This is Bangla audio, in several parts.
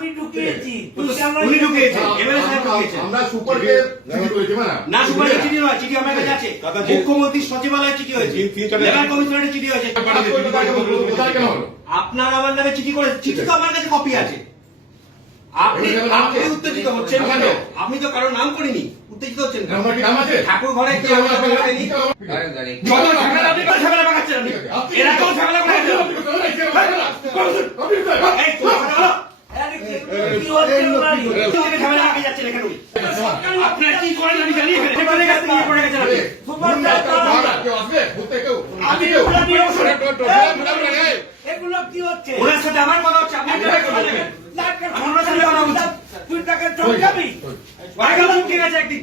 আমি ঢুকিয়েছি উনি সাহেব ঢুকিয়েছেন আমরা সুপারকে চিঠি করেছি না না সুপারিশ চিঠি নয় চিঠি আমার কাছে আছে মুখ্যমন্ত্রী সচিবালয়ে চিঠি হয়েছে লেবার কমিশনারের চিঠি হয়েছে আপনার আমার নামে চিঠি করে চিঠি তো আমার কাছে কপি আছে আপনি আপনি উত্তেজিত হচ্ছেন কেন আপনি তো কারও নাম করিনি উত্তেজিত হচ্ছেন কেন আমার কি নাম আছে ঠাকুর ঘরে কি আমরা করেনি যত ঝামেলা আপনি করে ঝামেলা আপনার কি করেন আমি জানি এগুলো কি হচ্ছে ওনার সাথে আমার কথা হচ্ছে আপনি আমার সাথে কথা হচ্ছে তুই তাকে চমকাবি ওয়াইকাল চুপকে গেছে একদিন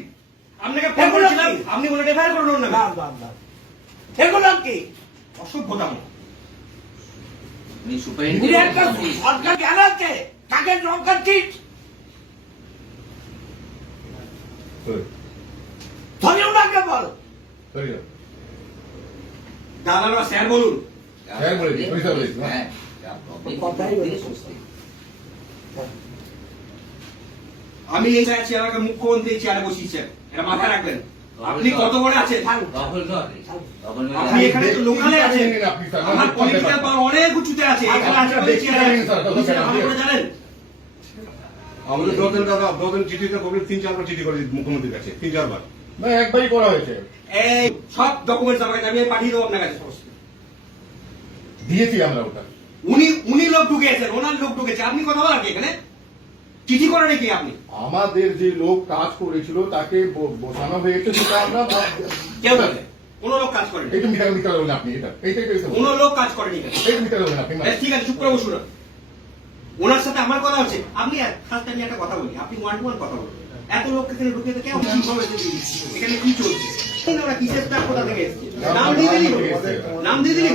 আপনাকে ফোন করেছিলাম আপনি বলে রেফার করুন না এগুলো কি অসভ্যতাম উনি একটা সরকার জ্ঞান আছে ধরে ওনাকে বল। দাদা স্যার বলুন। আমি এই চেয়ারকে মুখ্যমন্ত্রী এই চেয়ারে বসিয়েছেন এটা মাথায় রাখবেন। আপনি কত বড় আছেন? আপনি এখানে তো লোকালে আছেন। আমার পলিটিক্যাল পাওয়ার অনেক উঁচুতে আছে। এখানে আছে জানেন। আমাদের দোকান দাদা চিঠিটা কমপ্লিট তিন চারবার চিঠি করেছি মুখ্যমন্ত্রীর কাছে তিন চারবার। একবারই করা হয়েছে। এই সব ডকুমেন্টস আমার কাছে আমি পাঠিয়ে দেবো আপনার কাছে সমস্ত। দিয়েছি আমরা ওটা। উনি উনি লোক ঢুকেছেন ওনার লোক ঢুকেছে। আপনি কথা বলার কি এখানে? চিঠি করে নাকি আপনি? আমাদের যে লোক কাজ করেছিল তাকে বোঝানো হয়েছে সেটা আমরা কেউ বলে কোন লোক কাজ করেনি। এইটা মিটার মিটার আপনি এটা এইটাই কোন লোক কাজ করেনি। এইটা মিটার আপনি এ, ঠিক আছে চুপ করে বসুন। ওনার সাথে আমার কথা হচ্ছে। আপনি ফার্স্ট আমি একটা কথা বলি আপনি ওয়ান টু ওয়ান কথা বলুন। এত লোক এখানে ঢুকে তো কেউ কি হবে এখানে কি চলছে? ওরা কিসের তার কোথা থেকে এসছে? নাম দিয়ে দিলি নাম দিয়ে দিলি